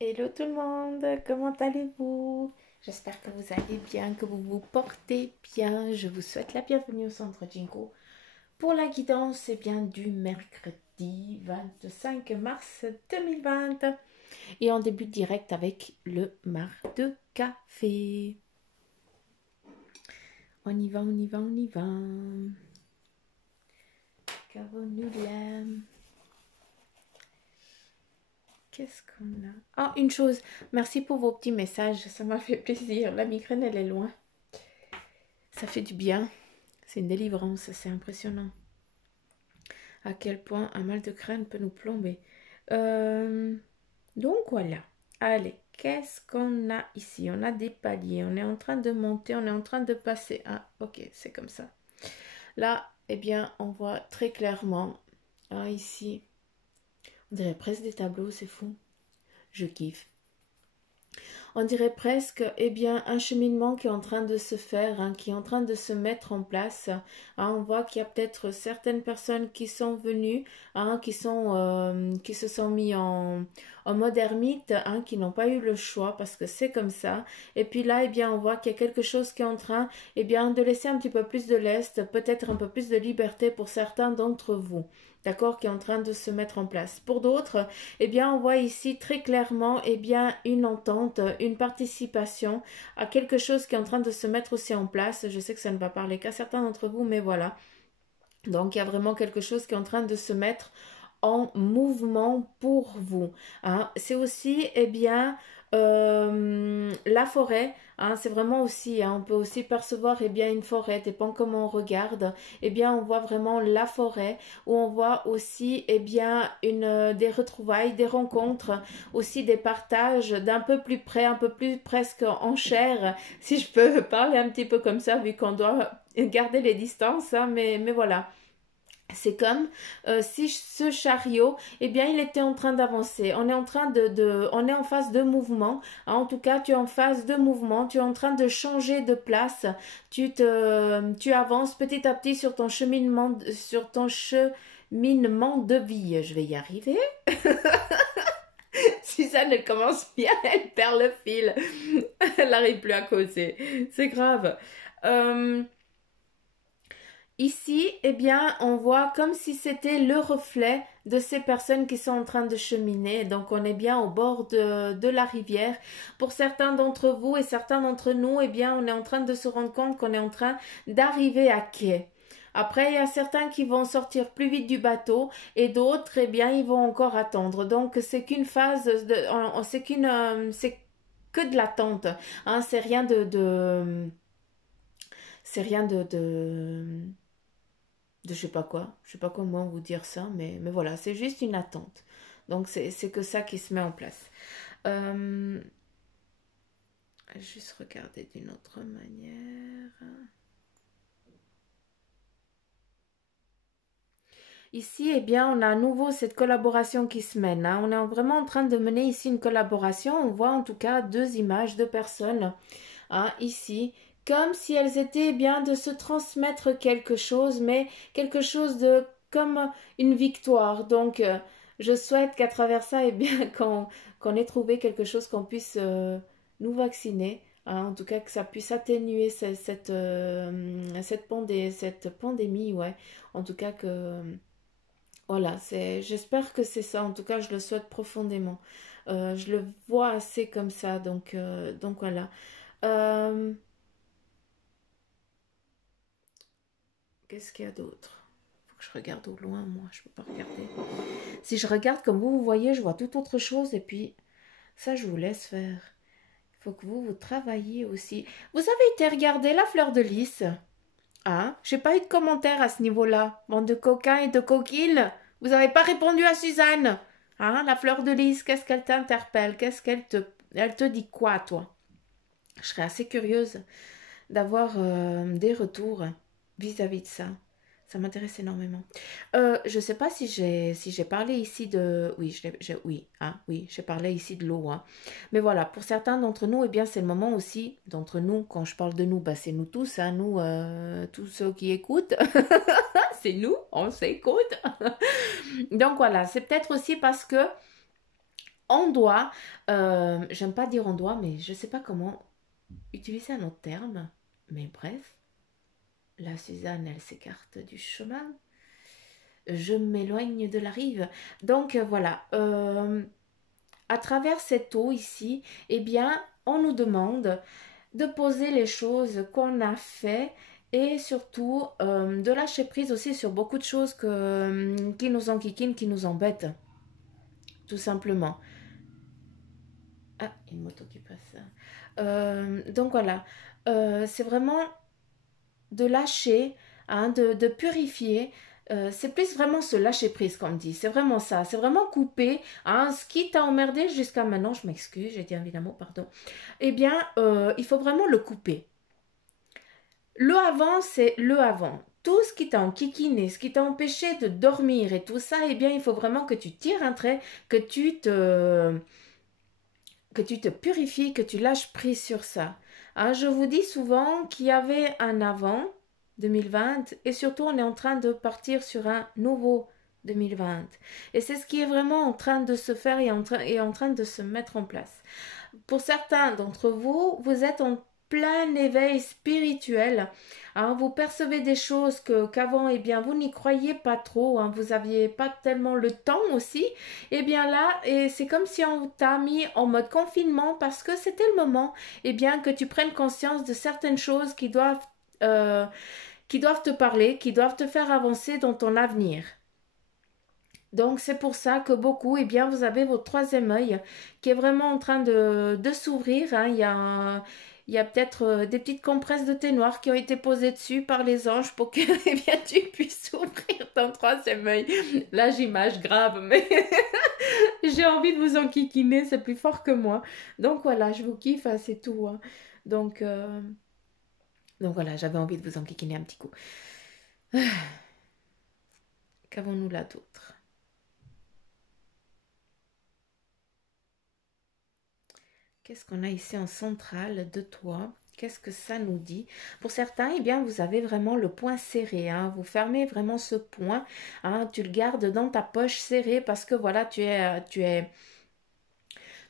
Hello tout le monde, comment allez-vous? J'espère que vous allez bien, que vous vous portez bien. Je vous souhaite la bienvenue au Centre Jinko pour la guidance du mercredi 25 mars 2020. Et on débute direct avec le mar de café. On y va, on y va, on y va. Qu'avons-nous là? Qu'est-ce qu'on a? Ah, une chose. Merci pour vos petits messages. Ça m'a fait plaisir. La migraine, elle est loin. Ça fait du bien. C'est une délivrance. C'est impressionnant. À quel point un mal de crâne peut nous plomber. Euh, donc voilà. Allez, qu'est-ce qu'on a ici? On a des paliers. On est en train de monter. On est en train de passer. Ah, ok, c'est comme ça. Là, eh bien, on voit très clairement. Ah, ici. On dirait presque des tableaux. C'est fou. Je kiffe. On dirait presque un cheminement qui est en train de se faire, hein, qui est en train de se mettre en place. Hein. On voit qu'il y a peut-être certaines personnes qui sont venues, hein, qui se sont mis en mode ermite, hein, qui n'ont pas eu le choix parce que c'est comme ça. Et puis là, on voit qu'il y a quelque chose qui est en train de laisser un petit peu plus de lest, peut-être un peu plus de liberté pour certains d'entre vous. D'accord, qui est en train de se mettre en place. Pour d'autres, on voit ici très clairement, une entente, une participation à quelque chose qui est en train de se mettre aussi en place. Je sais que ça ne va parler qu'à certains d'entre vous, mais voilà. Donc, il y a vraiment quelque chose qui est en train de se mettre en mouvement pour vous. Hein. C'est aussi, la forêt. Hein, c'est vraiment aussi, hein, on peut aussi percevoir une forêt, dépend comment on regarde. On voit vraiment la forêt, où on voit aussi des retrouvailles, des rencontres, aussi des partages d'un peu plus près, un peu plus presque en chair, si je peux parler un petit peu comme ça, vu qu'on doit garder les distances, hein, mais voilà. C'est comme si ce chariot, il était en train d'avancer. On est en train on est en phase de mouvement. Hein, en tout cas, tu es en phase de mouvement. Tu es en train de changer de place. Tu avances petit à petit sur ton cheminement de vie. Je vais y arriver. Suzanne, elle commence bien, elle perd le fil. Elle n'arrive plus à causer. C'est grave. Euh, Ici, on voit comme si c'était le reflet de ces personnes qui sont en train de cheminer. Donc, on est bien au bord de la rivière. Pour certains d'entre vous et certains d'entre nous, on est en train de se rendre compte qu'on est en train d'arriver à quai. Après, il y a certains qui vont sortir plus vite du bateau et d'autres, ils vont encore attendre. Donc, c'est qu'une phase c'est que de l'attente. Hein, c'est rien de je sais pas comment vous dire ça, mais voilà, c'est juste une attente. Donc c'est que ça qui se met en place. Euh, Juste regarder d'une autre manière. Ici, on a à nouveau cette collaboration qui se mène. Hein. On est vraiment en train de mener ici une collaboration. On voit en tout cas deux images, deux personnes, hein, ici, comme si elles étaient de se transmettre quelque chose, mais quelque chose de comme une victoire. Donc, je souhaite qu'à travers ça, qu'on ait trouvé quelque chose qu'on puisse nous vacciner. Hein, en tout cas, que ça puisse atténuer cette pandémie, ouais. En tout cas, voilà, j'espère que c'est ça. En tout cas, je le souhaite profondément. Je le vois assez comme ça, donc voilà. Euh, Qu'est-ce qu'il y a d'autre? Faut que je regarde au loin, moi, je peux pas regarder. Si je regarde comme vous voyez, je vois tout autre chose et puis ça, je vous laisse faire. Il faut que vous travailliez aussi. Vous avez été regarder la fleur de lys? Hein? J'ai pas eu de commentaire à ce niveau-là. Bande de coquins et de coquines. Vous n'avez pas répondu à Suzanne. Hein? La fleur de lys, qu'est-ce qu'elle t'interpelle? Elle te dit quoi, toi? Je serais assez curieuse d'avoir des retours vis-à-vis de ça. Ça m'intéresse énormément. Je ne sais pas si j'ai parlé ici de... Oui, oui, hein, oui, j'ai parlé ici de l'eau. Hein. Mais voilà, pour certains d'entre nous, c'est le moment aussi, d'entre nous, quand je parle de nous, c'est nous tous, hein, nous, tous ceux qui écoutent. C'est nous, on s'écoute. Donc voilà, c'est peut-être aussi parce que on doit, j'aime pas dire on doit, mais je sais pas comment utiliser un autre terme, mais bref, la Suzanne, elle s'écarte du chemin, je m'éloigne de la rive. Donc voilà, à travers cette eau ici, eh bien, on nous demande de poser les choses qu'on a fait et surtout de lâcher prise aussi sur beaucoup de choses qui nous enquiquinent, qui nous embêtent, tout simplement. Ah, une moto qui passe. Donc voilà, c'est vraiment de lâcher, hein, de purifier. C'est plus vraiment se lâcher prise, comme dit. C'est vraiment ça. C'est vraiment couper, hein, ce qui t'a emmerdé jusqu'à maintenant. Je m'excuse, j'ai dit évidemment, pardon. Eh bien, il faut vraiment le couper. Le avant, c'est le avant. Tout ce qui t'a enquiquiné, ce qui t'a empêché de dormir et tout ça, eh bien, il faut vraiment que tu tires un trait, que tu te purifies, que tu lâches prise sur ça. Hein, je vous dis souvent qu'il y avait un avant 2020 et surtout on est en train de partir sur un nouveau 2020. Et c'est ce qui est vraiment en train de se faire et en train de se mettre en place. Pour certains d'entre vous, vous êtes en plein éveil spirituel. Hein, vous percevez des choses qu'avant, eh bien, vous n'y croyez pas trop. Hein, vous n'aviez pas tellement le temps aussi. Eh bien là, et c'est comme si on t'a mis en mode confinement parce que c'était le moment, eh bien, que tu prennes conscience de certaines choses qui doivent te parler, qui doivent te faire avancer dans ton avenir. Donc c'est pour ça que beaucoup, eh bien, vous avez votre troisième œil qui est vraiment en train de s'ouvrir. Hein. Il y a peut-être des petites compresses de thé noir qui ont été posées dessus par les anges pour que eh bien, tu puisses ouvrir ton troisième œil. Là, j'image grave, mais j'ai envie de vous enquiquiner, c'est plus fort que moi. Donc voilà, je vous kiffe, hein, c'est tout. Hein. Donc, euh, donc voilà, j'avais envie de vous enquiquiner un petit coup. Qu'avons-nous là d'autre? Qu'est-ce qu'on a ici en centrale de toi? Qu'est-ce que ça nous dit? Pour certains, eh bien, vous avez vraiment le poing serré. Hein. Vous fermez vraiment ce poing. Hein. Tu le gardes dans ta poche serrée parce que voilà, tu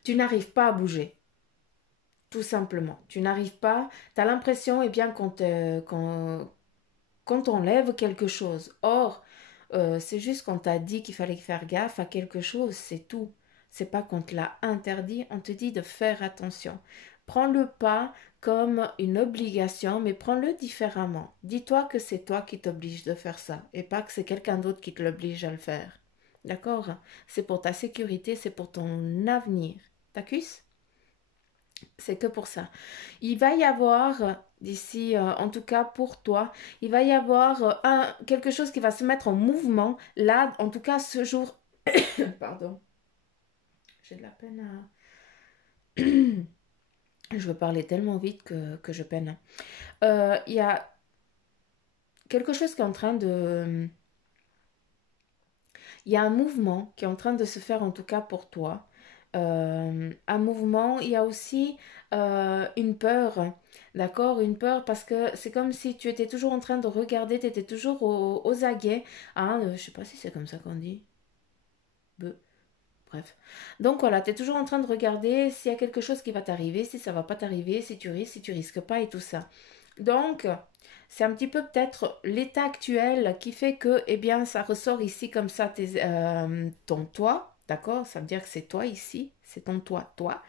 n'arrives pas à bouger. Tout simplement. Tu n'arrives pas. Tu as l'impression, eh bien, qu'on t'enlève quelque chose. Or, c'est juste qu'on t'a dit qu'il fallait faire gaffe à quelque chose, c'est tout. C'est pas qu'on te l'a interdit, on te dit de faire attention. Prends-le pas comme une obligation, mais prends-le différemment. Dis-toi que c'est toi qui t'oblige de faire ça et pas que c'est quelqu'un d'autre qui te l'oblige à le faire. D'accord? C'est pour ta sécurité, c'est pour ton avenir. T'accuses? C'est que pour ça. Il va y avoir d'ici, en tout cas pour toi, il va y avoir quelque chose qui va se mettre en mouvement. Là, en tout cas, ce jour, pardon, j'ai de la peine à... je veux parler tellement vite que je peine. Il y a quelque chose qui est en train de... Il y a un mouvement qui est en train de se faire, en tout cas pour toi. Un mouvement, il y a aussi une peur, d'accord? Une peur parce que c'est comme si tu étais toujours en train de regarder, tu étais toujours aux aguets. Hein, je sais pas si c'est comme ça qu'on dit. Be- Bref. Donc voilà, tu es toujours en train de regarder s'il y a quelque chose qui va t'arriver, si ça va pas t'arriver, si tu risques pas et tout ça. Donc, c'est un petit peu peut-être l'état actuel qui fait que, eh bien, ça ressort ici comme ça, ton toi, d'accord? Ça veut dire que c'est toi ici, c'est ton toi, toi.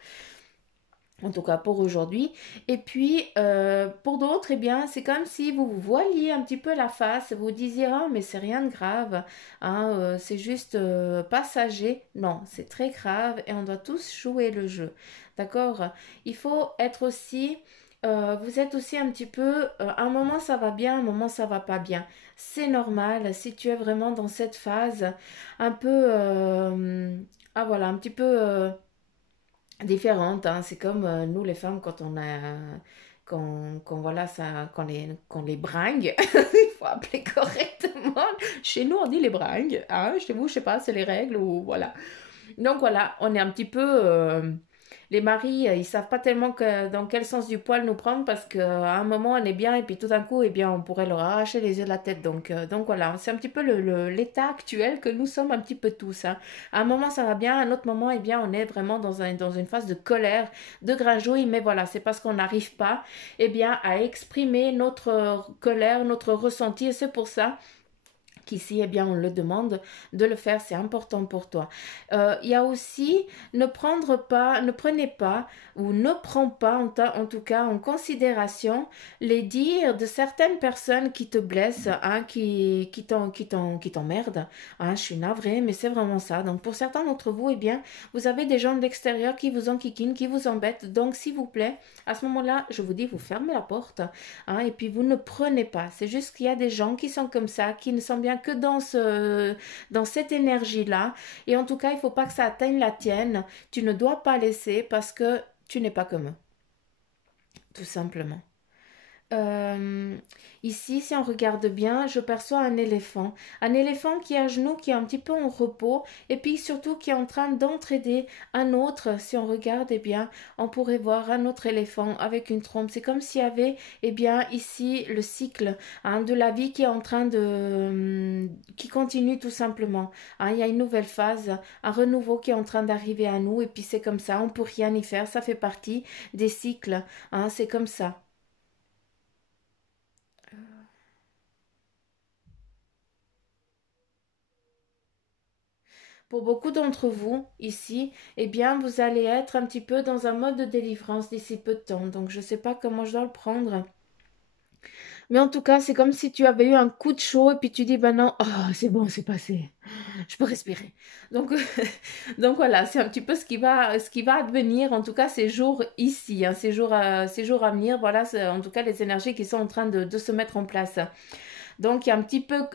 En tout cas pour aujourd'hui. Et puis pour d'autres, eh bien, c'est comme si vous vous voiliez un petit peu la face, vous disiez, ah, mais c'est rien de grave, hein, c'est juste passager. Non, c'est très grave et on doit tous jouer le jeu. D'accord? Il faut être aussi, vous êtes aussi un petit peu, un moment ça va bien, un moment ça va pas bien. C'est normal si tu es vraiment dans cette phase un peu, ah voilà, un petit peu différente. Hein. C'est comme nous les femmes quand on a voilà ça qu'on les bringue, il faut appeler correctement. Chez nous on dit les bringues, hein. Chez vous je sais pas c'est les règles ou voilà. Donc voilà on est un petit peu les maris, ils savent pas tellement dans quel sens du poil nous prendre parce qu'à un moment on est bien et puis tout d'un coup, eh bien, on pourrait leur arracher les yeux de la tête. Donc voilà, c'est un petit peu l'état actuel que nous sommes un petit peu tous, hein. À un moment ça va bien, à un autre moment, eh bien, on est vraiment dans une phase de colère, de grinjouille, mais voilà, c'est parce qu'on n'arrive pas, eh bien, à exprimer notre colère, notre ressenti et c'est pour ça qu'ici, eh bien, on le demande de le faire, c'est important pour toi. Il y a aussi, ne prenez pas, ou ne prends pas, en tout cas, en considération les dires de certaines personnes qui te blessent, hein, qui t'emmerdent. Hein, je suis navrée, mais c'est vraiment ça. Donc, pour certains d'entre vous, eh bien, vous avez des gens de l'extérieur qui vous enquiquinent, qui vous embêtent. Donc, s'il vous plaît, à ce moment-là, je vous dis, vous fermez la porte, hein, et puis vous ne prenez pas. C'est juste qu'il y a des gens qui sont comme ça, qui ne sont bien que dans cette énergie-là. Et en tout cas, il ne faut pas que ça atteigne la tienne. Tu ne dois pas laisser parce que tu n'es pas comme eux. Tout simplement. Euh, Ici, si on regarde bien, je perçois un éléphant. Un éléphant qui est à genoux, qui est un petit peu en repos, et puis surtout qui est en train d'entraider un autre. Si on regarde, eh bien, on pourrait voir un autre éléphant avec une trompe. C'est comme s'il y avait, eh bien, ici, le cycle, hein, de la vie qui est en train qui continue tout simplement. Hein, il y a une nouvelle phase, un renouveau qui est en train d'arriver à nous, et puis c'est comme ça, on peut rien y faire. Ça fait partie des cycles, hein, c'est comme ça. Pour beaucoup d'entre vous ici, eh bien, vous allez être un petit peu dans un mode de délivrance d'ici peu de temps. Donc, je ne sais pas comment je dois le prendre. Mais en tout cas, c'est comme si tu avais eu un coup de chaud et puis tu dis, ben non, oh, c'est bon, c'est passé. Je peux respirer. Donc, donc voilà, c'est un petit peu ce qui va advenir, en tout cas ces jours ici, hein, ces jours à venir. Voilà, en tout cas les énergies qui sont en train de se mettre en place. Donc, il y a un petit peu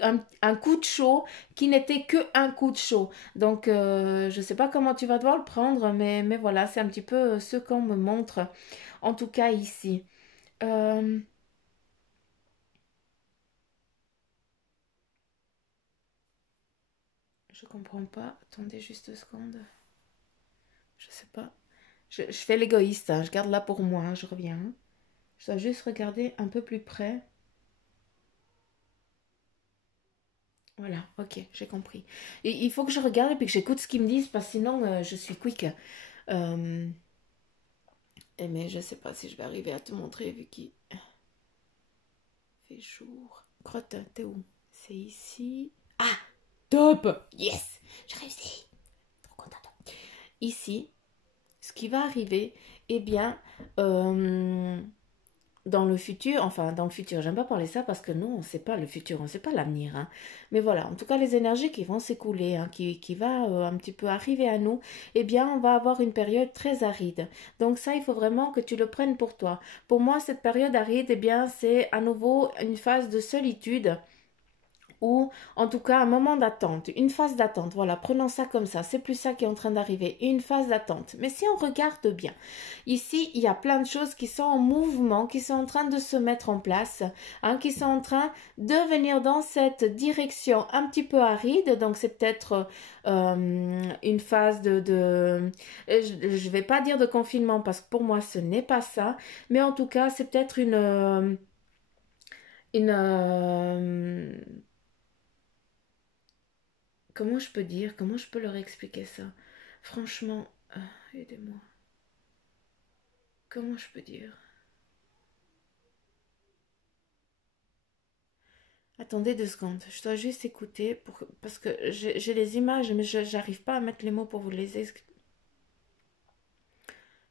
un coup de chaud qui n'était que un coup de chaud. Donc, je ne sais pas comment tu vas devoir le prendre, mais voilà, c'est un petit peu ce qu'on me montre, en tout cas ici. Euh, je comprends pas. Attendez juste 2 secondes. Je sais pas. Je fais l'égoïste, hein, je garde là pour moi, hein, je reviens, hein. Je dois juste regarder un peu plus près. Voilà, ok, j'ai compris. Et il faut que je regarde et puis que j'écoute ce qu'ils me disent, parce que sinon, je suis quick. Euh, mais je sais pas si je vais arriver à te montrer vu qu'il fait jour. Crotte, t'es où? C'est ici. Ah, top! Yes! J'ai réussi! Trop contente. Ici, ce qui va arriver, eh bien, euh, dans le futur, enfin dans le futur, j'aime pas parler ça parce que nous, on ne sait pas le futur, on ne sait pas l'avenir, hein. Mais voilà, en tout cas les énergies qui vont s'écouler, hein, qui va un petit peu arriver à nous, eh bien on va avoir une période très aride. Donc ça, il faut vraiment que tu le prennes pour toi. Pour moi, cette période aride, eh bien c'est à nouveau une phase de solitude ou en tout cas un moment d'attente, une phase d'attente. Voilà, prenons ça comme ça. C'est plus ça qui est en train d'arriver, une phase d'attente. Mais si on regarde bien, ici, il y a plein de choses qui sont en mouvement, qui sont en train de se mettre en place, hein, qui sont en train de venir dans cette direction un petit peu aride. Donc, c'est peut-être une phase je vais pas dire de confinement parce que pour moi, ce n'est pas ça. Mais en tout cas, c'est peut-être une comment je peux dire, comment je peux leur expliquer ça? Franchement, aidez-moi. Comment je peux dire? Attendez 2 secondes, je dois juste écouter parce que j'ai les images, mais j'arrive pas à mettre les mots pour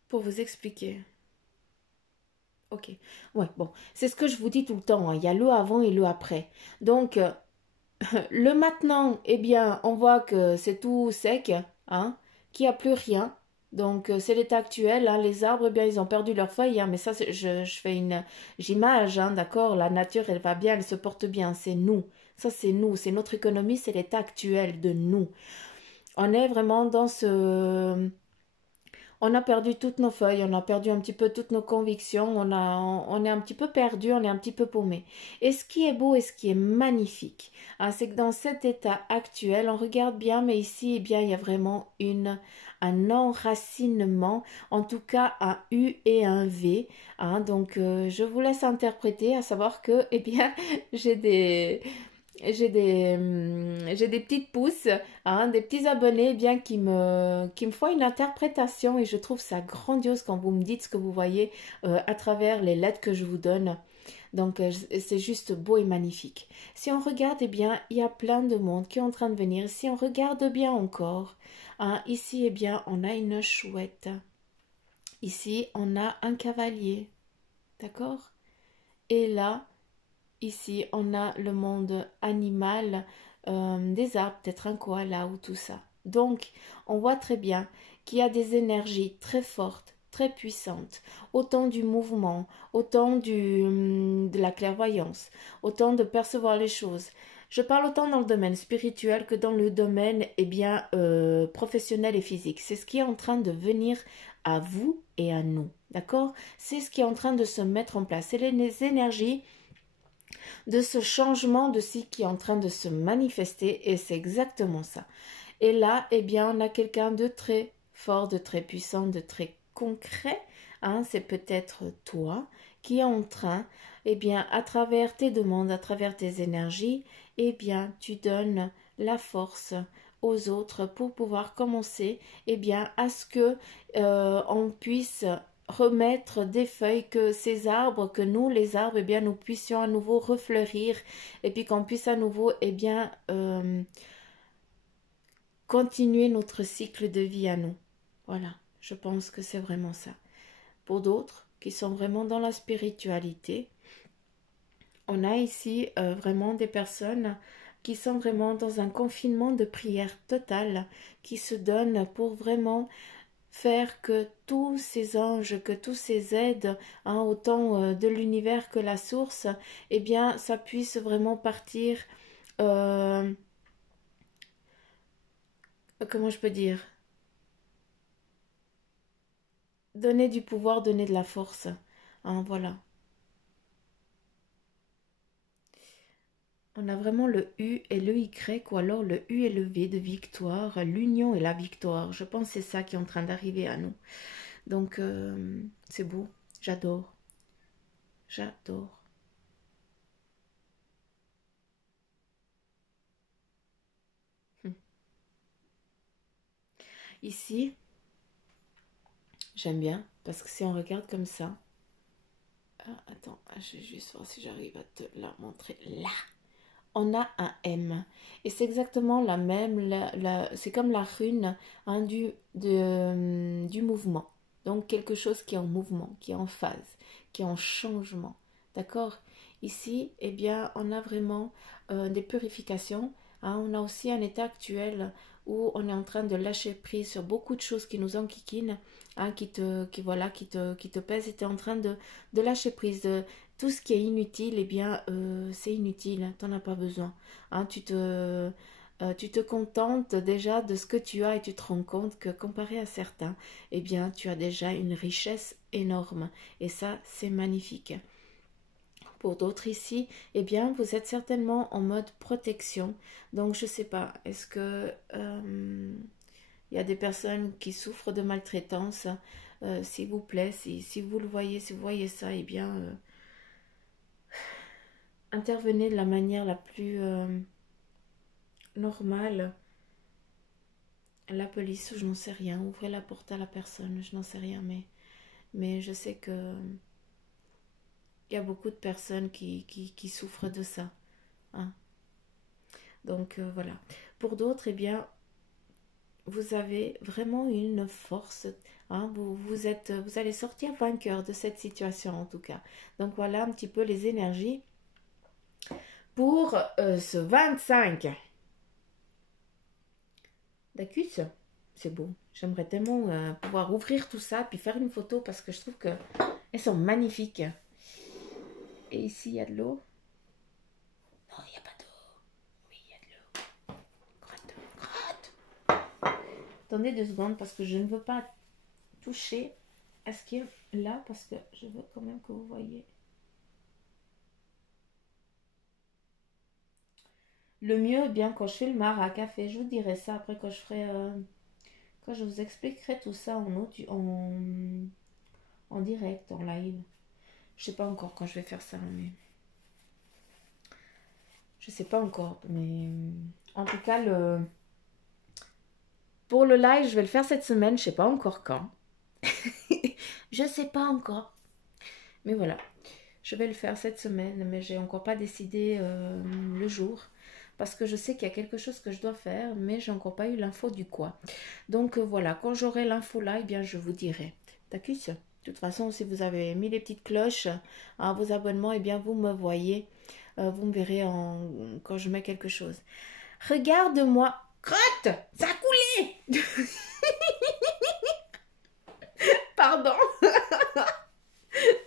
pour vous expliquer. Ok, ouais, bon, c'est ce que je vous dis tout le temps, hein. Il y a le avant et le après. Donc, le maintenant, eh bien, on voit que c'est tout sec, hein, qu'il n'y a plus rien. Donc, c'est l'état actuel, hein. Les arbres, eh bien, ils ont perdu leurs feuilles, hein, mais ça, je fais une j'image, hein, d'accord. La nature, elle va bien, elle se porte bien. C'est nous. Ça, c'est nous. C'est notre économie, c'est l'état actuel de nous. On est vraiment dans ce on a perdu toutes nos feuilles, on a perdu un petit peu toutes nos convictions, on est un petit peu perdu, on est un petit peu paumé. Et ce qui est beau et ce qui est magnifique, hein, c'est que dans cet état actuel, on regarde bien, mais ici, eh bien, il y a vraiment un enracinement, en tout cas un U et un V. Hein. Donc, je vous laisse interpréter, à savoir que, eh bien, j'ai des... j'ai des petites pouces, hein, des petits abonnés eh bien qui me font une interprétation et je trouve ça grandiose quand vous me dites ce que vous voyez à travers les lettres que je vous donne. Donc c'est juste beau et magnifique. Si on regarde, eh bien, il y a plein de monde qui est en train de venir. Si on regarde bien encore, hein, ici, eh bien, on a une chouette. Ici, on a un cavalier. D'accord? Et là, ici, on a le monde animal, des arbres, peut-être un koala ou tout ça. Donc, on voit très bien qu'il y a des énergies très fortes, très puissantes, autant du mouvement, autant de la clairvoyance, autant de percevoir les choses. Je parle autant dans le domaine spirituel que dans le domaine eh bien, professionnel et physique. C'est ce qui est en train de venir à vous et à nous. D'accord? C'est ce qui est en train de se mettre en place. C'est les énergies de ce changement de ce qui est en train de se manifester et c'est exactement ça. Et là, eh bien, on a quelqu'un de très fort, de très puissant, de très concret. Hein, c'est peut-être toi qui est en train, eh bien, à travers tes demandes, à travers tes énergies, eh bien, tu donnes la force aux autres pour pouvoir commencer, eh bien, à ce que on puisse remettre des feuilles, que ces arbres, que nous, les arbres, eh bien, nous puissions à nouveau refleurir et puis qu'on puisse à nouveau, eh bien, continuer notre cycle de vie à nous. Voilà, je pense que c'est vraiment ça. Pour d'autres qui sont vraiment dans la spiritualité, on a ici vraiment des personnes qui sont vraiment dans un confinement de prière totale, qui se donnent pour vraiment faire que tous ces anges, que tous ces aides, hein, autant de l'univers que la source, eh bien, ça puisse vraiment partir, euh, comment je peux dire, donner du pouvoir, donner de la force. Hein, voilà. On a vraiment le U et le Y, ou alors le U et le V de victoire, l'union et la victoire. Je pense que c'est ça qui est en train d'arriver à nous. Donc, c'est beau. J'adore. J'adore. Hum. Ici, j'aime bien, parce que si on regarde comme ça, ah, attends, je vais juste voir si j'arrive à te la montrer. Là, on a un M. Et c'est exactement la même, c'est comme la rune hein, du mouvement. Donc quelque chose qui est en mouvement, qui est en phase, qui est en changement. D'accord? Ici, eh bien, on a vraiment des purifications. Hein. On a aussi un état actuel où on est en train de lâcher prise sur beaucoup de choses qui nous enquiquinent, hein, qui te pèsent. Et tu es en train de lâcher prise, tout ce qui est inutile, eh bien, c'est inutile, tu n'en as pas besoin. Hein, tu te contentes déjà de ce que tu as et tu te rends compte que comparé à certains, eh bien, tu as déjà une richesse énorme. Et ça, c'est magnifique. Pour d'autres ici, eh bien, vous êtes certainement en mode protection. Donc, je ne sais pas, est-ce que il y a des personnes qui souffrent de maltraitance? S'il vous plaît, si vous le voyez, si vous voyez ça, eh bien, intervenez de la manière la plus normale. La police, je n'en sais rien. Ouvrez la porte à la personne, je n'en sais rien. Mais je sais que il y a beaucoup de personnes qui souffrent de ça. Hein. Donc voilà. Pour d'autres, eh bien, vous avez vraiment une force. Hein. Vous allez sortir vainqueur de cette situation en tout cas. Donc voilà un petit peu les énergies pour ce 25 d'Acus. C'est beau. J'aimerais tellement pouvoir ouvrir tout ça puis faire une photo parce que je trouve que elles sont magnifiques. Et ici, il y a de l'eau. Non, il n'y a pas d'eau. Oui, il y a de l'eau. Gratte, gratte. Attendez 2 secondes parce que je ne veux pas toucher à ce qui est là parce que je veux quand même que vous voyez. Le mieux, eh bien, quand je fais le mar à café, je vous dirai ça après quand je ferai Quand je vous expliquerai tout ça en direct, en live. Je sais pas encore quand je vais faire ça, mais je sais pas encore. Mais en tout cas, pour le live, je vais le faire cette semaine. Je sais pas encore quand. Je sais pas encore. Mais voilà, je vais le faire cette semaine, mais j'ai encore pas décidé le jour. Parce que je sais qu'il y a quelque chose que je dois faire, mais j'ai encore pas eu l'info du quoi. Donc voilà, quand j'aurai l'info là, eh bien je vous dirai. D'accord? De toute façon, si vous avez mis les petites cloches à vos abonnements, eh bien vous me voyez. Vous me verrez quand je mets quelque chose. Regarde-moi. Crotte! Ça a coulé! Pardon.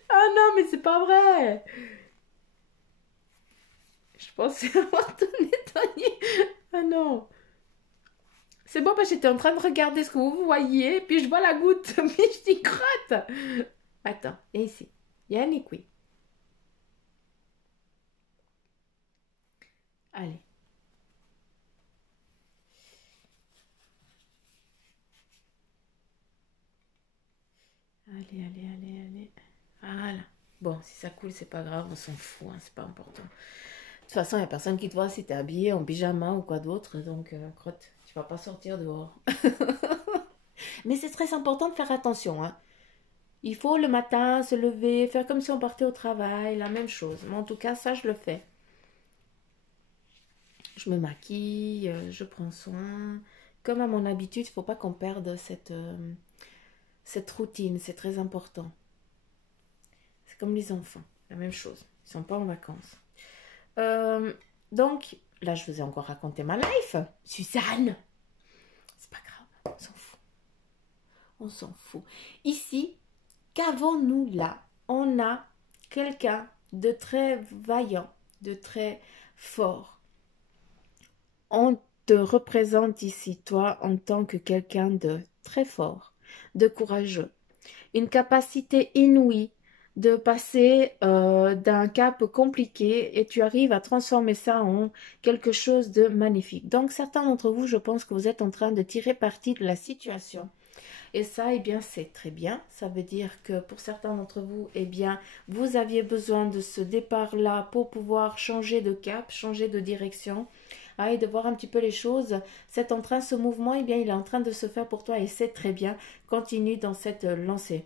Ah non, mais c'est pas vrai. Je pensais avoir tout nettoyé. Ah non. C'est bon, parce que j'étais en train de regarder ce que vous voyez, puis je vois la goutte, puis je dis crotte. Attends, et ici, il y a un liquide. Allez. Allez, allez, allez, allez. Voilà. Bon, si ça coule, c'est pas grave, on s'en fout, hein, c'est pas important. De toute façon, il n'y a personne qui te voit si t'es habillé en pyjama ou quoi d'autre, donc crotte, tu vas pas sortir dehors. Mais c'est très important de faire attention, hein. Il faut le matin se lever, faire comme si on partait au travail, la même chose. Mais en tout cas, ça, je le fais. Je me maquille, je prends soin. Comme à mon habitude, il ne faut pas qu'on perde cette routine, c'est très important. C'est comme les enfants, la même chose. Ils ne sont pas en vacances. Donc, là, je vous ai encore raconté ma life. Suzanne, c'est pas grave, on s'en fout. On s'en fout. Ici, qu'avons-nous là? On a quelqu'un de très vaillant, de très fort. On te représente ici, toi, en tant que quelqu'un de très fort, de courageux. Une capacité inouïe de passer d'un cap compliqué et tu arrives à transformer ça en quelque chose de magnifique. Donc certains d'entre vous, je pense que vous êtes en train de tirer parti de la situation. Et ça, eh bien, c'est très bien. Ça veut dire que pour certains d'entre vous, eh bien, vous aviez besoin de ce départ-là pour pouvoir changer de cap, changer de direction, et de voir un petit peu les choses. Ce mouvement, eh bien, il est en train de se faire pour toi et c'est très bien. Continue dans cette lancée.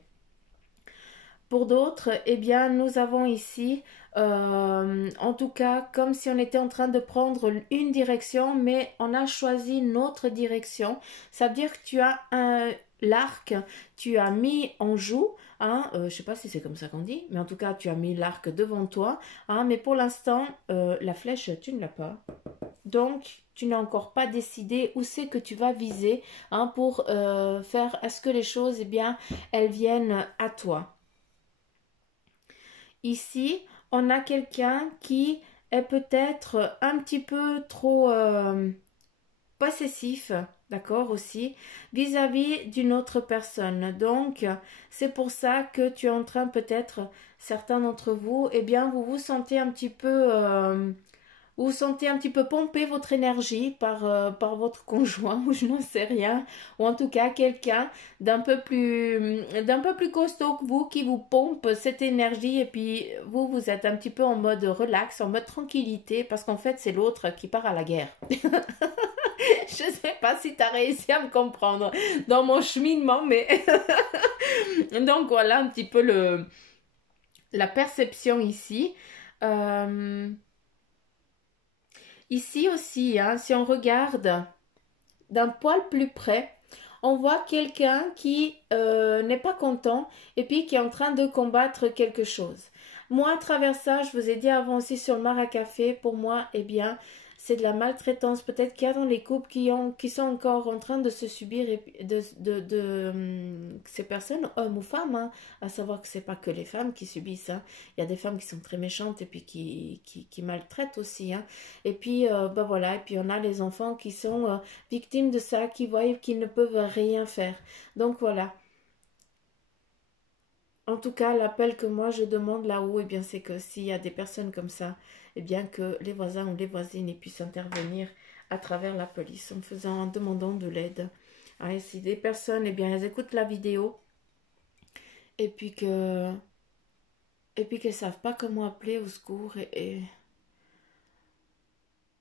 Pour d'autres, eh bien, nous avons ici, en tout cas, comme si on était en train de prendre une direction, mais on a choisi une autre direction. Ça veut dire que tu as l'arc, tu as mis en joue, hein, je ne sais pas si c'est comme ça qu'on dit, mais en tout cas, tu as mis l'arc devant toi, hein, mais pour l'instant, la flèche, tu ne l'as pas. Donc, tu n'as encore pas décidé où c'est que tu vas viser, hein, pour faire à ce que les choses, eh bien, elles viennent à toi. Ici, on a quelqu'un qui est peut-être un petit peu trop possessif, d'accord, aussi, vis-à-vis d'une autre personne. Donc, c'est pour ça que tu es en train, peut-être, certains d'entre vous, eh bien, vous vous sentez un petit peu... vous sentez un petit peu pomper votre énergie par votre conjoint ou je n'en sais rien, ou en tout cas quelqu'un d'un peu plus costaud que vous qui vous pompe cette énergie et puis vous êtes un petit peu en mode relax, en mode tranquillité parce qu'en fait c'est l'autre qui part à la guerre. Je ne sais pas si tu as réussi à me comprendre dans mon cheminement, mais donc voilà un petit peu la perception ici. Ici aussi, hein, si on regarde d'un poil plus près, on voit quelqu'un qui n'est pas content et puis qui est en train de combattre quelque chose. Moi, à travers ça, je vous ai dit avant aussi sur le Maracafé, pour moi, eh bien, c'est de la maltraitance. Peut-être qu'il y a dans les couples qui sont encore en train de se subir ces personnes, hommes ou femmes, hein, à savoir que c'est pas que les femmes qui subissent. Hein. Il y a des femmes qui sont très méchantes et puis qui maltraitent aussi. Hein. Et puis, ben voilà, et puis on a les enfants qui sont victimes de ça, qui voient qu'ils ne peuvent rien faire. Donc voilà. En tout cas, l'appel que moi je demande là-haut, eh bien, c'est que s'il y a des personnes comme ça, eh bien, que les voisins ou les voisines puissent intervenir à travers la police en demandant de l'aide. Hein, et si des personnes, eh bien, elles écoutent la vidéo et puis que et puis qu'elles savent pas comment appeler au secours et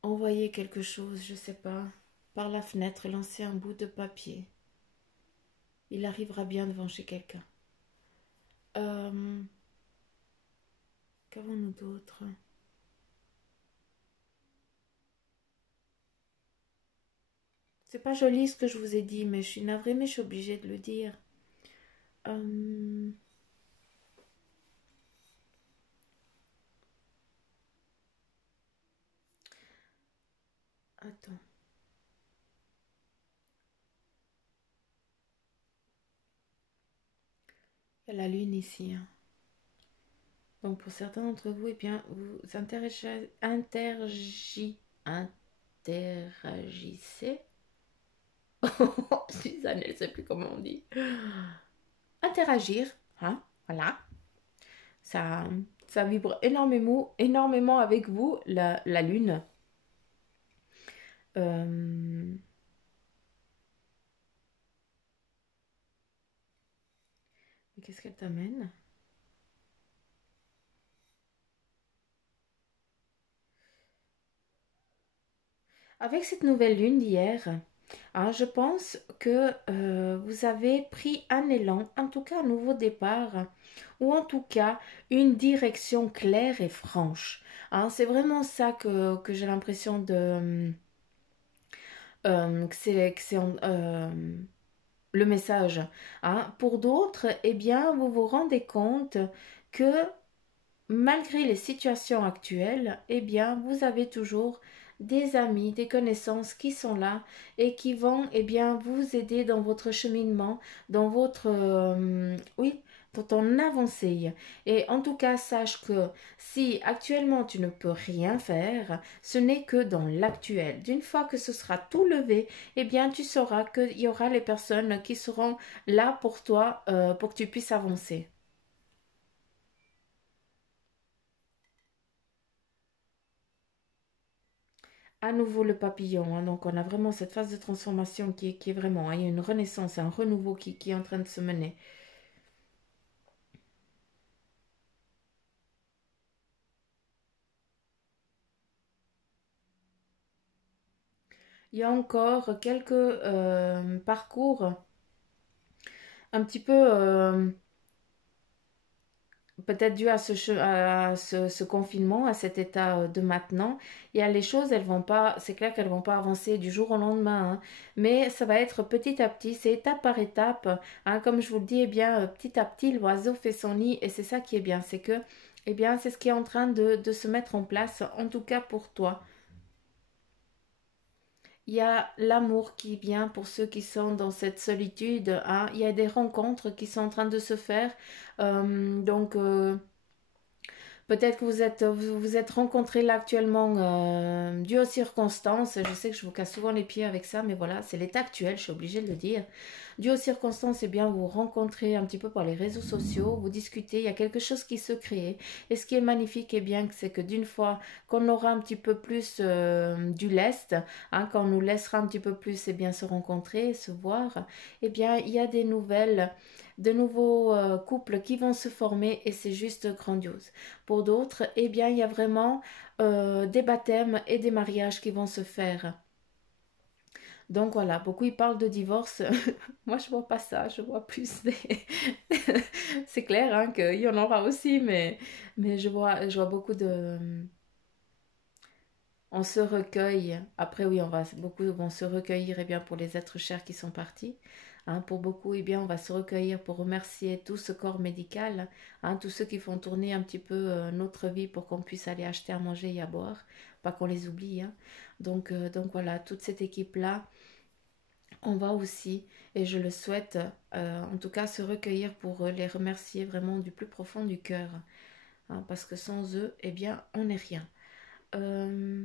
envoyer quelque chose, je sais pas, par la fenêtre, lancer un bout de papier. Il arrivera bien devant chez quelqu'un. Euh, Qu'avons-nous d'autre? C'est pas joli ce que je vous ai dit, mais je suis navrée, mais je suis obligée de le dire. Euh, Attends. Il y a la lune ici, hein. Donc pour certains d'entre vous, eh bien, vous interagissez. Suzanne, elle ne sait plus comment on dit. Interagir, hein, voilà. Ça, ça vibre énormément, énormément avec vous, la lune. Euh, Qu'est-ce qu'elle t'amène? Avec cette nouvelle lune d'hier, hein, je pense que vous avez pris un élan, en tout cas un nouveau départ, ou en tout cas une direction claire et franche. Hein, c'est vraiment ça que j'ai l'impression de que c'est le message. Hein. Pour d'autres, eh bien, vous vous rendez compte que malgré les situations actuelles, eh bien, vous avez toujours des amis, des connaissances qui sont là et qui vont, eh bien, vous aider dans votre cheminement, dans votre, oui, dans ton avancée. Et en tout cas, sache que si actuellement tu ne peux rien faire, ce n'est que dans l'actuel. D'une fois que ce sera tout levé, eh bien, tu sauras qu'il y aura les personnes qui seront là pour toi, pour que tu puisses avancer. À nouveau le papillon, hein. Donc on a vraiment cette phase de transformation qui est vraiment, hein, il y a une renaissance, un renouveau qui est en train de se mener. Il y a encore quelques parcours un petit peu peut-être dû à ce confinement, à cet état de maintenant. Il y a les choses, elles vont pas, c'est clair qu'elles vont pas avancer du jour au lendemain, hein, mais ça va être petit à petit, c'est étape par étape, hein. Comme je vous le dis, eh bien, petit à petit, l'oiseau fait son nid et c'est ça qui est bien, c'est que, eh bien, c'est ce qui est en train de se mettre en place, en tout cas pour toi. Il y a l'amour qui vient pour ceux qui sont dans cette solitude, hein. Il y a des rencontres qui sont en train de se faire. Donc, peut-être que vous êtes rencontrés là actuellement dû aux circonstances. Je sais que je vous casse souvent les pieds avec ça, mais voilà, c'est l'état actuel, je suis obligée de le dire. Dû aux circonstances, eh bien, vous vous rencontrez un petit peu par les réseaux sociaux, vous discutez, il y a quelque chose qui se crée. Et ce qui est magnifique, eh bien, c'est que d'une fois qu'on aura un petit peu plus du lest, hein, quand on nous laissera un petit peu plus, eh bien, se rencontrer, se voir, eh bien, il y a des nouvelles de nouveaux couples qui vont se former et c'est juste grandiose. Pour d'autres, eh bien, il y a vraiment des baptêmes et des mariages qui vont se faire. Donc voilà, beaucoup ils parlent de divorce. Moi, je vois pas ça. Je vois plus des... C'est clair hein, qu'il y en aura aussi, mais je vois beaucoup de... On se recueille. Après, oui, beaucoup vont se recueillir eh bien, pour les êtres chers qui sont partis. Hein, pour beaucoup, eh bien, on va se recueillir pour remercier tout ce corps médical, hein, tous ceux qui font tourner un petit peu notre vie pour qu'on puisse aller acheter à manger et à boire. Pas qu'on les oublie. Hein. Donc voilà, toute cette équipe-là, on va aussi, et je le souhaite, en tout cas, se recueillir pour les remercier vraiment du plus profond du cœur. Hein, parce que sans eux, eh bien, on n'est rien. Euh,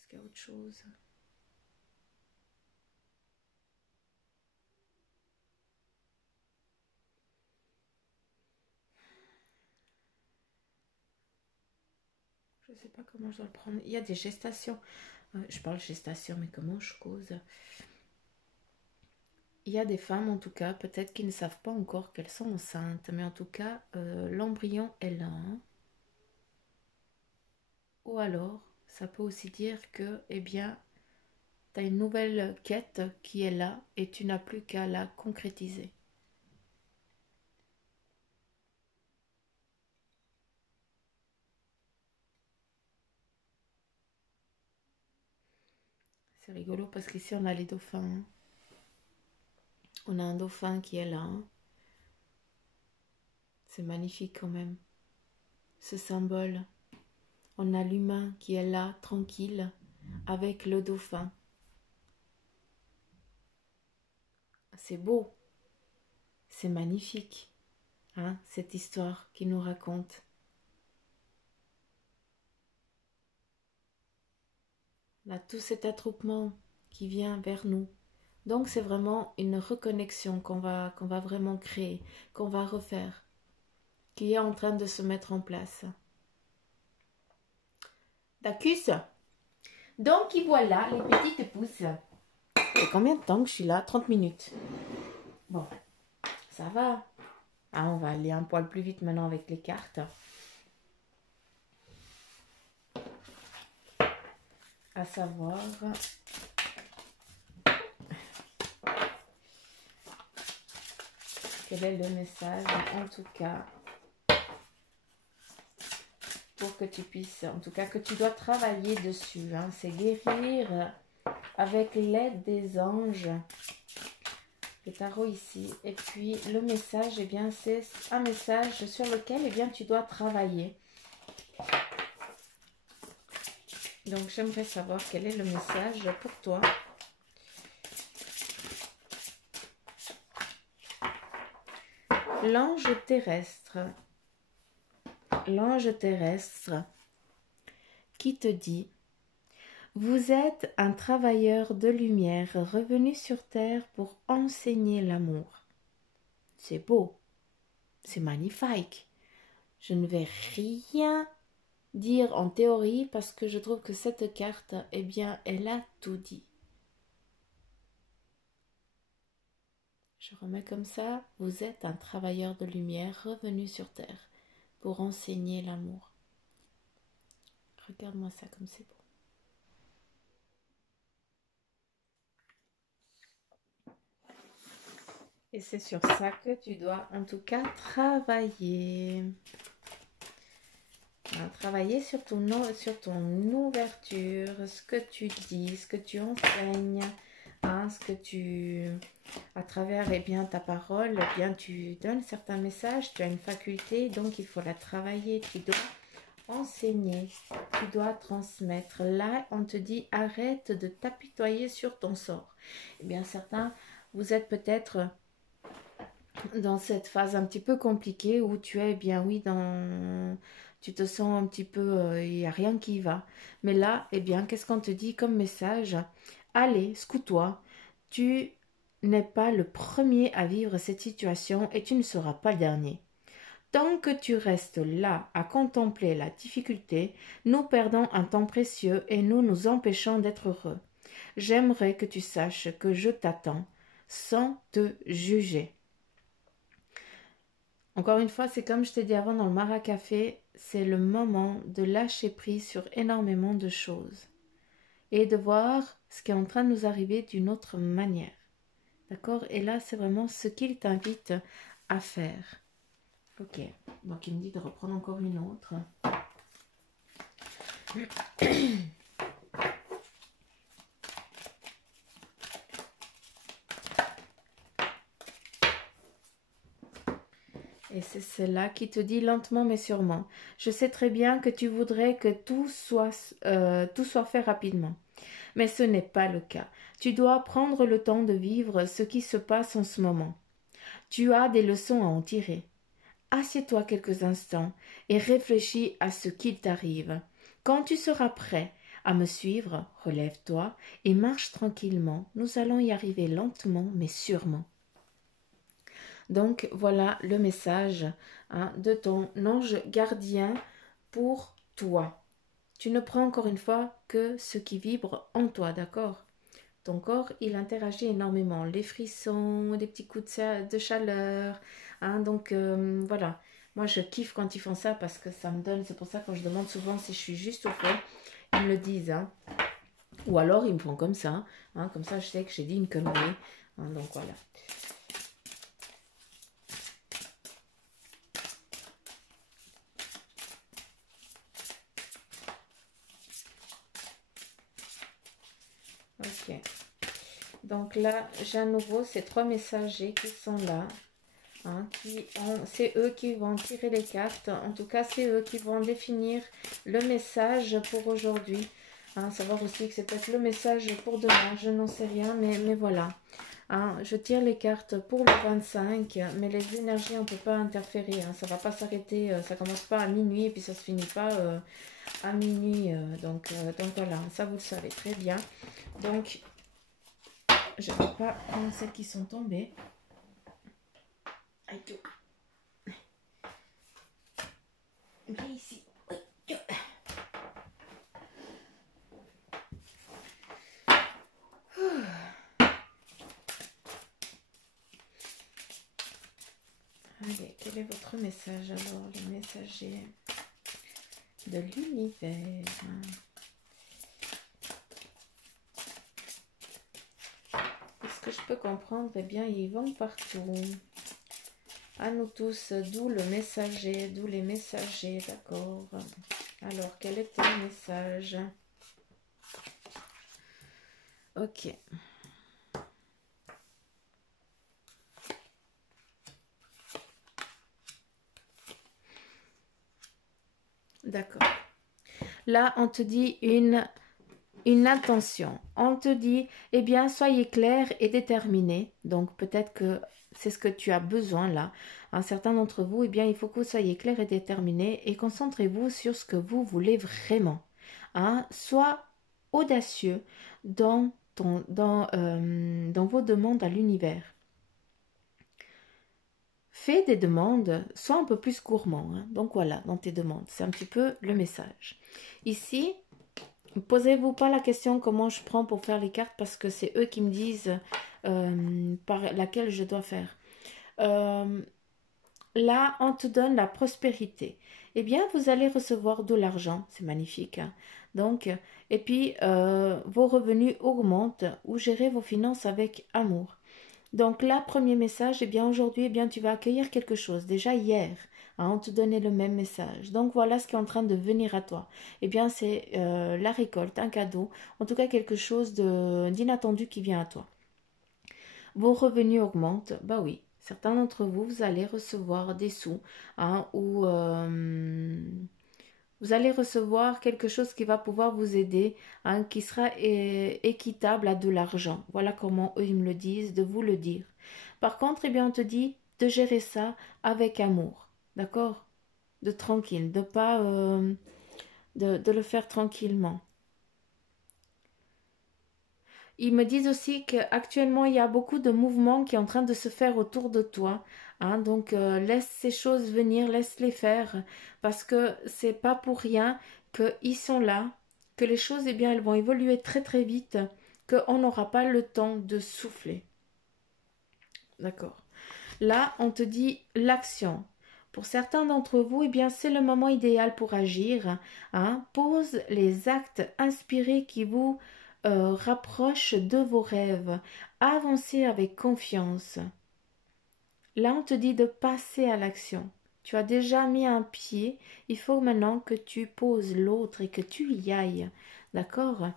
Est-ce qu'il y a autre chose? Je ne sais pas comment je dois le prendre. Il y a des gestations. Je parle gestation, mais comment je cause? Il y a des femmes, en tout cas, peut-être qui ne savent pas encore qu'elles sont enceintes, mais en tout cas, l'embryon est là. Hein. Ou alors, ça peut aussi dire que, eh bien, tu as une nouvelle quête qui est là et tu n'as plus qu'à la concrétiser. C'est rigolo parce qu'ici, on a les dauphins. Hein. On a un dauphin qui est là. Hein. C'est magnifique quand même. Ce symbole. On a l'humain qui est là, tranquille, avec le dauphin. C'est beau. C'est magnifique. Hein, cette histoire qu'il nous raconte. Là, tout cet attroupement qui vient vers nous. Donc, c'est vraiment une reconnexion qu'on va vraiment créer, qu'on va refaire, qui est en train de se mettre en place. D'accord. Donc, y voilà, les petites pousses. Et combien de temps que je suis là? 30 minutes. Bon, ça va. Ah, on va aller un poil plus vite maintenant avec les cartes. À savoir... Quel est le message, en tout cas, pour que tu puisses, en tout cas, que tu dois travailler dessus. Hein, c'est guérir avec l'aide des anges. Le tarot ici. Et puis, le message, eh bien, c'est un message sur lequel, eh bien, tu dois travailler. Donc, j'aimerais savoir quel est le message pour toi. L'ange terrestre. L'ange terrestre qui te dit: vous êtes un travailleur de lumière revenu sur terre pour enseigner l'amour. C'est beau, c'est magnifique. Je ne vais rien dire en théorie parce que je trouve que cette carte, eh bien, elle a tout dit. Je remets comme ça: vous êtes un travailleur de lumière revenu sur terre pour enseigner l'amour. Regarde-moi ça comme c'est beau. Et c'est sur ça que tu dois en tout cas travailler. Travailler sur ton ouverture, ce que tu dis, ce que tu enseignes, hein, ce que tu... À travers eh bien, ta parole, eh bien, tu donnes certains messages, tu as une faculté, donc il faut la travailler, tu dois enseigner, tu dois transmettre. Là, on te dit: arrête de t'apitoyer sur ton sort. Eh bien, certains, vous êtes peut-être dans cette phase un petit peu compliquée où tu es, eh bien oui, tu te sens un petit peu, il n'y a rien qui va. Mais là, eh bien, qu'est-ce qu'on te dit comme message? Allez, secoue-toi. Tu n'es pas le premier à vivre cette situation et tu ne seras pas le dernier. Tant que tu restes là à contempler la difficulté, nous perdons un temps précieux et nous nous empêchons d'être heureux. J'aimerais que tu saches que je t'attends sans te juger. Encore une fois, c'est comme je t'ai dit avant dans le Maracafé, c'est le moment de lâcher prise sur énormément de choses et de voir ce qui est en train de nous arriver d'une autre manière. D'accord? Et là, c'est vraiment ce qu'il t'invite à faire. Ok. Donc, il me dit de reprendre encore une autre. Et c'est celle-là qui te dit lentement mais sûrement: je sais très bien que tu voudrais que tout soit fait rapidement. Mais ce n'est pas le cas. Tu dois prendre le temps de vivre ce qui se passe en ce moment. Tu as des leçons à en tirer. Assieds-toi quelques instants et réfléchis à ce qu'il t'arrive. Quand tu seras prêt à me suivre, relève-toi et marche tranquillement. Nous allons y arriver lentement mais sûrement. Donc voilà le message, hein, de ton ange gardien pour toi. tu ne prends encore une fois que ce qui vibre en toi, d'accord? Ton corps, il interagit énormément. Les frissons, les petits coups de chaleur. Hein, donc, voilà. Moi, je kiffe quand ils font ça parce que ça me donne... C'est pour ça que quand je demande souvent si je suis juste au fond, ils me le disent. Hein. Ou alors, ils me font comme ça. Hein, comme ça, je sais que j'ai dit une connerie. Hein, donc, voilà. Ok. Donc là, j'ai à nouveau ces 3 messagers qui sont là. Hein, c'est eux qui vont tirer les cartes. En tout cas, c'est eux qui vont définir le message pour aujourd'hui. Hein, savoir aussi que c'est peut-être le message pour demain. Je n'en sais rien, mais voilà. Hein, je tire les cartes pour le 25, mais les énergies, on ne peut pas interférer. Hein, ça ne va pas s'arrêter. Ça commence pas à minuit et puis ça ne se finit pas à minuit. Donc voilà, ça vous le savez très bien. Donc, je ne vais pas prendre celles qui sont tombées. Aïe. Viens ici. Allez, quel est votre message alors, le messager de l'univers? Est-ce que je peux comprendre? Eh bien, ils vont partout. À nous tous, d'où le messager, d'où les messagers, d'accord. Alors, quel est ton message? Ok. D'accord. Là, on te dit une intention. On te dit, eh bien, soyez clair et déterminé. Donc, peut-être que c'est ce que tu as besoin là. Un certain d'entre vous, eh bien, il faut que vous soyez clair et déterminé et concentrez-vous sur ce que vous voulez vraiment. Hein? Sois audacieux dans vos demandes à l'univers. Fais des demandes, sois un peu plus gourmand. Hein? Donc voilà, dans tes demandes, c'est un petit peu le message. Ici, posez-vous pas la question comment je prends pour faire les cartes parce que c'est eux qui me disent par laquelle je dois faire. Là, on te donne la prospérité. Eh bien, vous allez recevoir de l'argent. C'est magnifique. Hein. Donc, et puis, vos revenus augmentent ou gérez vos finances avec amour. Donc là, premier message, eh bien aujourd'hui, eh bien tu vas accueillir quelque chose. Déjà hier, hein, on te donnait le même message. Donc voilà ce qui est en train de venir à toi. Eh bien c'est la récolte, un cadeau, en tout cas quelque chose d'inattendu qui vient à toi. Vos revenus augmentent, bah oui. Certains d'entre vous, vous allez recevoir des sous, hein, ou vous allez recevoir quelque chose qui va pouvoir vous aider, hein, qui sera équitable à de l'argent. Voilà comment eux ils me le disent, de vous le dire. Par contre, eh bien, on te dit de gérer ça avec amour, d'accord? De tranquille, de pas de le faire tranquillement. Ils me disent aussi qu'actuellement, il y a beaucoup de mouvements qui sont en train de se faire autour de toi. Hein, donc, laisse ces choses venir, laisse-les faire. Parce que c'est pas pour rien qu'ils sont là, que les choses, eh bien, elles vont évoluer très très vite, qu'on n'aura pas le temps de souffler. D'accord. Là, on te dit l'action. Pour certains d'entre vous, eh bien, c'est le moment idéal pour agir. Hein. Pose les actes inspirés qui vous rapprochent de vos rêves. Avancez avec confiance. Là, on te dit de passer à l'action. Tu as déjà mis un pied. Il faut maintenant que tu poses l'autre et que tu y ailles. D'accord ?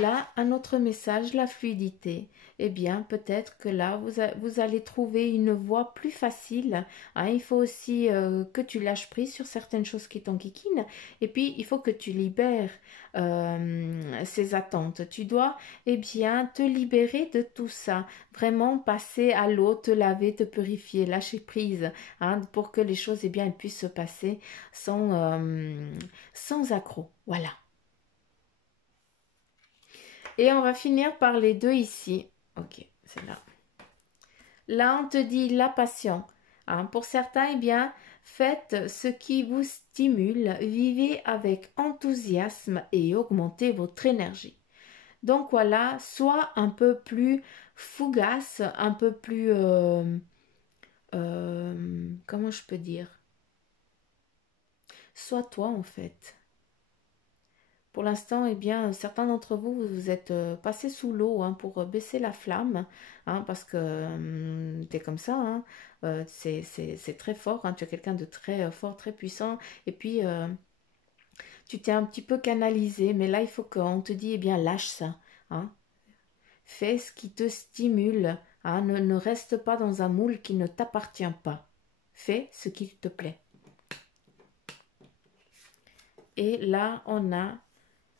Là, un autre message, la fluidité. Eh bien, peut-être que là, vous allez trouver une voie plus facile. Hein. Il faut aussi que tu lâches prise sur certaines choses qui t'enquiquinent. Et puis, il faut que tu libères ces attentes. Tu dois, eh bien, te libérer de tout ça. Vraiment passer à l'eau, te laver, te purifier, lâcher prise. Hein, pour que les choses, eh bien, elles puissent se passer sans accroc. Voilà. Et on va finir par les deux ici. Ok, c'est là. Là, on te dit la passion. Hein, pour certains, eh bien, Faites ce qui vous stimule, vivez avec enthousiasme et augmentez votre énergie. Donc voilà, sois un peu plus fougasse, un peu plus... comment je peux dire? Sois toi en fait. Pour l'instant, eh bien, certains d'entre vous, vous êtes passés sous l'eau hein, pour baisser la flamme, hein, parce que tu es comme ça, hein, c'est très fort, hein, tu es quelqu'un de très fort, très puissant, et puis tu t'es un petit peu canalisé, mais là, il faut qu'on te dise, eh bien, lâche ça, hein, fais ce qui te stimule, hein, ne reste pas dans un moule qui ne t'appartient pas, fais ce qui te plaît. Et là, on a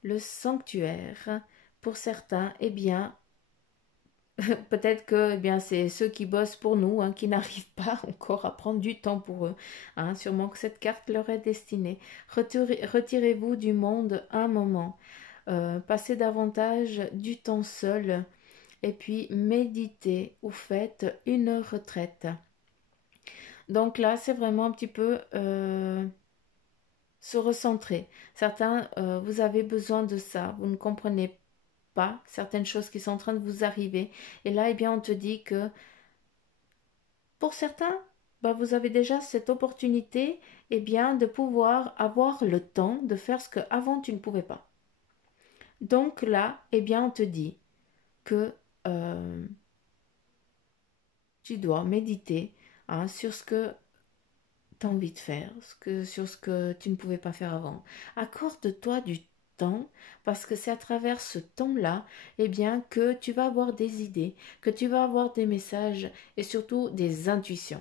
le sanctuaire. Pour certains, eh bien, peut-être que eh bien, c'est ceux qui bossent pour nous, hein, qui n'arrivent pas encore à prendre du temps pour eux. Hein. Sûrement que cette carte leur est destinée. Retirez-vous du monde un moment. Passez davantage du temps seul. Et puis, méditez ou faites une retraite. Donc là, c'est vraiment un petit peu... se recentrer. Certains, vous avez besoin de ça. Vous ne comprenez pas certaines choses qui sont en train de vous arriver. Et là, eh bien, on te dit que pour certains, bah, vous avez déjà cette opportunité eh bien, de pouvoir avoir le temps de faire ce que avant tu ne pouvais pas. Donc là, eh bien, on te dit que tu dois méditer hein, sur ce que tu as envie de faire, sur ce que tu ne pouvais pas faire avant. Accorde-toi du temps parce que c'est à travers ce temps-là eh bien, que tu vas avoir des idées, que tu vas avoir des messages et surtout des intuitions.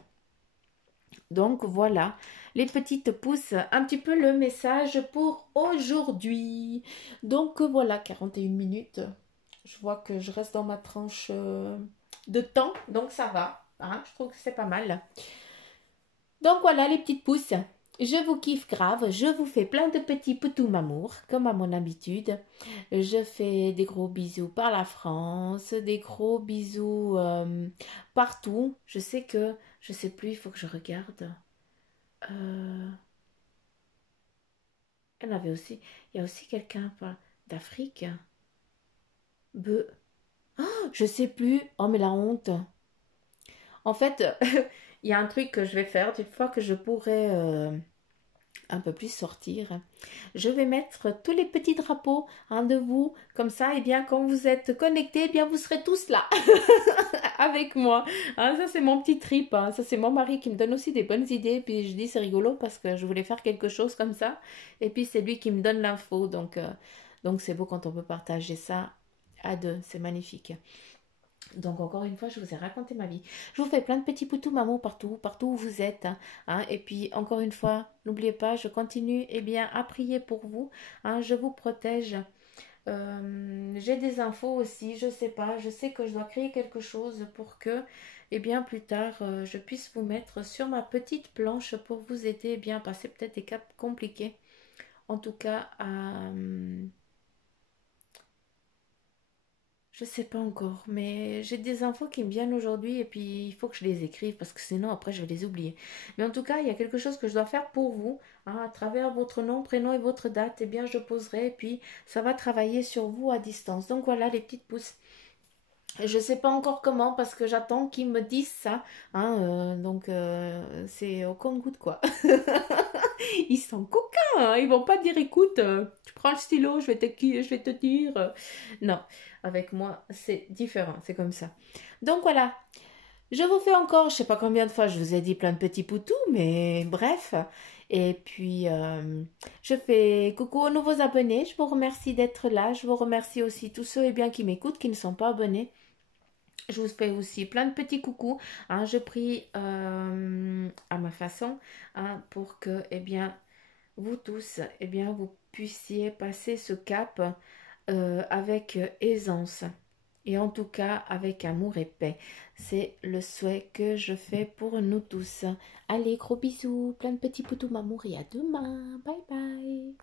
Donc voilà, les petites pousses, un petit peu le message pour aujourd'hui. Donc voilà, 41 minutes. Je vois que je reste dans ma tranche de temps, donc ça va. Hein, je trouve que c'est pas mal. Donc voilà les petites pousses. Je vous kiffe grave, je vous fais plein de petits poutous mamour, comme à mon habitude. Je fais des gros bisous par la France, des gros bisous partout. Je sais que, je sais plus, il faut que je regarde. Elle avait aussi, il y a aussi quelqu'un d'Afrique. Be, je sais plus. Oh mais la honte. En fait, il y a un truc que je vais faire, une fois que je pourrai un peu plus sortir. Je vais mettre tous les petits drapeaux hein, de vous, comme ça, et bien quand vous êtes connectés, eh bien vous serez tous là avec moi. Hein, ça c'est mon petit trip, hein. Ça c'est mon mari qui me donne aussi des bonnes idées, puis je dis c'est rigolo parce que je voulais faire quelque chose comme ça, et puis c'est lui qui me donne l'info, donc c'est beau quand on peut partager ça à deux, c'est magnifique. Donc encore une fois, je vous ai raconté ma vie. Je vous fais plein de petits poutous maman partout, partout où vous êtes. Hein. Et puis encore une fois, n'oubliez pas, je continue eh bien, à prier pour vous. Hein, je vous protège. J'ai des infos aussi, je sais pas. Je sais que je dois créer quelque chose pour que, eh bien, plus tard, je puisse vous mettre sur ma petite planche pour vous aider eh bien, à passer peut-être des caps compliqués. En tout cas, à... Je sais pas encore, mais j'ai des infos qui me viennent aujourd'hui et puis il faut que je les écrive parce que sinon après je vais les oublier. Mais en tout cas, il y a quelque chose que je dois faire pour vous, hein, à travers votre nom, prénom et votre date, eh bien je poserai et puis ça va travailler sur vous à distance. Donc voilà les petites pousses. Je sais pas encore comment parce que j'attends qu'ils me disent ça, hein, c'est au compte-gouttes quoi. Ils sont coquins, hein, ils vont pas dire écoute, tu prends le stylo, je vais te dire. Non, avec moi c'est différent, c'est comme ça. Donc voilà, je vous fais encore, je sais pas combien de fois je vous ai dit plein de petits poutous, mais bref. Et puis je fais coucou aux nouveaux abonnés, je vous remercie d'être là, je vous remercie aussi tous ceux bien qui m'écoutent, qui ne sont pas abonnés. Je vous fais aussi plein de petits coucous. Hein, je prie à ma façon hein, pour que eh bien, vous tous, eh bien, vous puissiez passer ce cap avec aisance. Et en tout cas, avec amour et paix. C'est le souhait que je fais pour nous tous. Allez, gros bisous, plein de petits poutous m'amour et à demain. Bye bye.